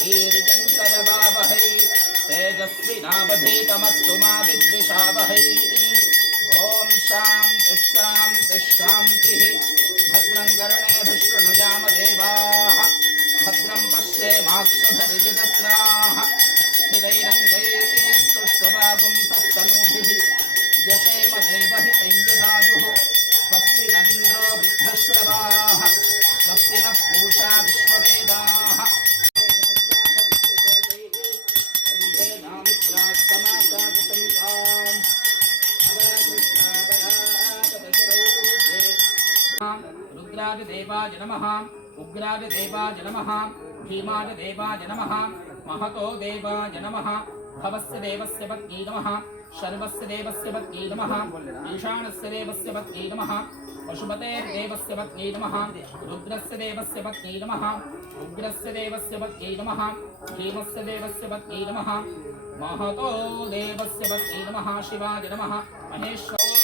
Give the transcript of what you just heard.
वीर्यं करवावहै तेजस्विनावधीतमस्तु मा विद्विषावहै ॐ शान्तिः शान्तिः शान्तिः भद्रं कर्णेभिः शृणुयाम देवाः भद्रं पश्येमाक्षभिर्यजत्राः स्थिरैरङ्गैस्तुष्टुवागुंसस्तनूभिः यशेम देवहितं यदायुः स्वस्ति न इन्द्रो वृद्धश्रवाः स्वस्ति नः पूषा विश्ववेदाः रुद्राज देवाय नमः उग्राज देवाय नमः भीमाज देवाय नमः महतो देवाय नमः भवस्य देवस्य पत्नी नमः शर्वस्य देवस्य पत्नी नमः ईशानस्य देवस्य पत्नी नमः पशुपतेर्देवस्य पत्नी नमः रुद्रस्य देवस्य पत्नी नमः उग्रस्य देवस्य पत्नी नमः भीमस्य देवस्य पत्नी नमः महतो देवस्य पत्नी नमः शिवाय नमः महेश्वर